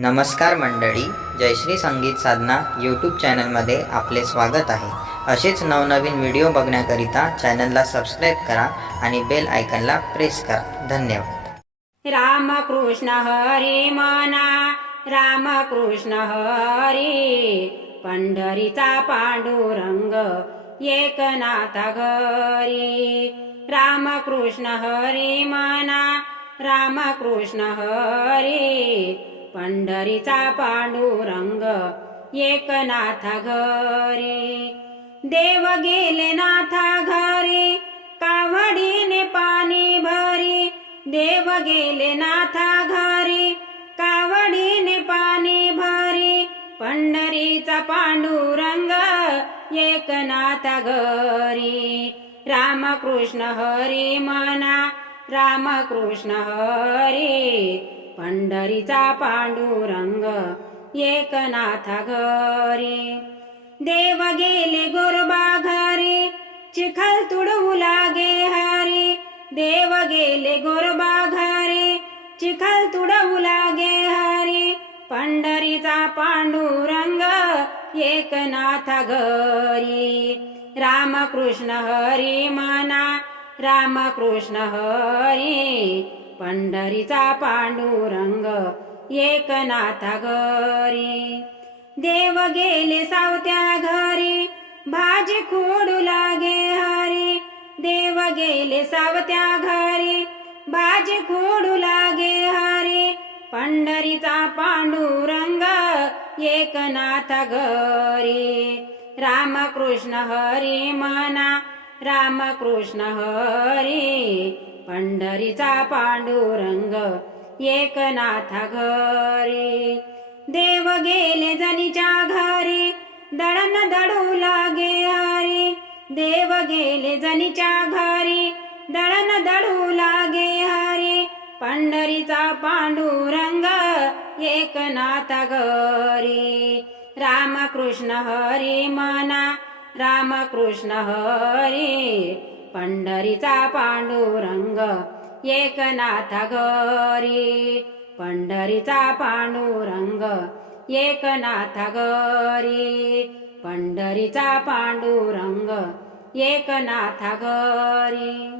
नमस्कार मंडळी, जयश्री संगीत साधना यूट्यूब चॅनलमध्ये आपले स्वागत आहे। असेच नवनवीन व्हिडिओ बघण्याकरिता चॅनलला सबस्क्राईब करा आणि बेल आयकॉनला प्रेस करा। धन्यवाद। रामकृष्ण हरी मना, रामकृष्ण हरी, पंढरीचा पांडुरंग एकनाथा घरी। रामकृष्ण हरी मना, रामकृष्ण हरी, पंढरीचा पांडुरंग एकनाथा घरी। देव गेले नाथा घरी, कावडीने पाणी भरी। देव गेले नाथा घरी, कावडीने पाणी भरी। पंढरीचा पांडुरंग एकनाथा घरी। रामकृष्ण हरी मना, रामकृष्ण हरी, पंढरीचा पांडुरंग एकनाथा घरी। देव गेले गोरबा घरी, चिखल तुडवू लागे हरी। देव गेले गोरबा घरी, चिखल तुडवू लागे हरी। पंढरीचा पांडुरंग एकनाथा घरी। रामकृष्ण हरी मना, रामकृष्ण हरी, पंढरीचा पांडुरंग एकनाथा घरी। देव गेले सावत्या घरी, भाजी खोडू लागे हरी। देव गेले सावत्या घरी, भाजी खोडू लागे हरी। पंढरीचा पांडुरंग एकनाथा घरी। रामकृष्ण हरी मना, रामकृष्ण हरी, पंढरीचा पांडुरंग एकनाथा घरी। देव गेले जनीच्या घरी, दळण दळू लागे हरी। देव गेले जनीच्या घरी, दळण दळू लागे हरी। पंढरीचा पांडुरंग एकनाथा घरी। रामकृष्ण हरी मना, रामकृष्ण हरी, पंढरीचा पांडुरंग एकनाथा घरी। पंढरीचा पांडुरंग एकनाथा घरी। पंढरीचा पांडुरंग एकनाथा घरी।